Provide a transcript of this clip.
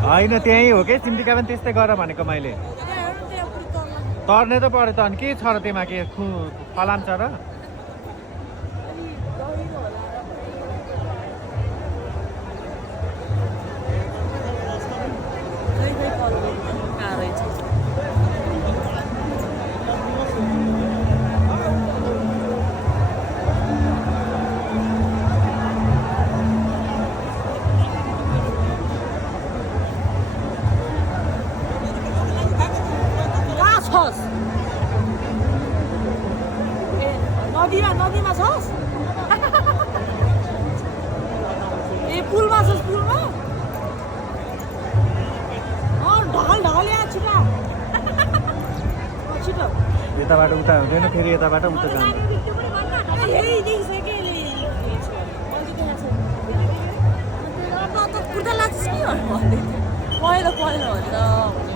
होइन त्यहीँ हो कि चिम्टिका पनि त्यस्तै गर भनेको मैले तर्ने त पऱ्यो त अनि के छ र त्यहीमा के फलाम छ र नदीमा छस् ए पुलमा छस् पुलमा ढल यहाँ छिटो छिटो यताबाट उता हुँदैन फेरि यताबाट उता जान्छ कुर्ता लाग्छ कि पहिलो भनेर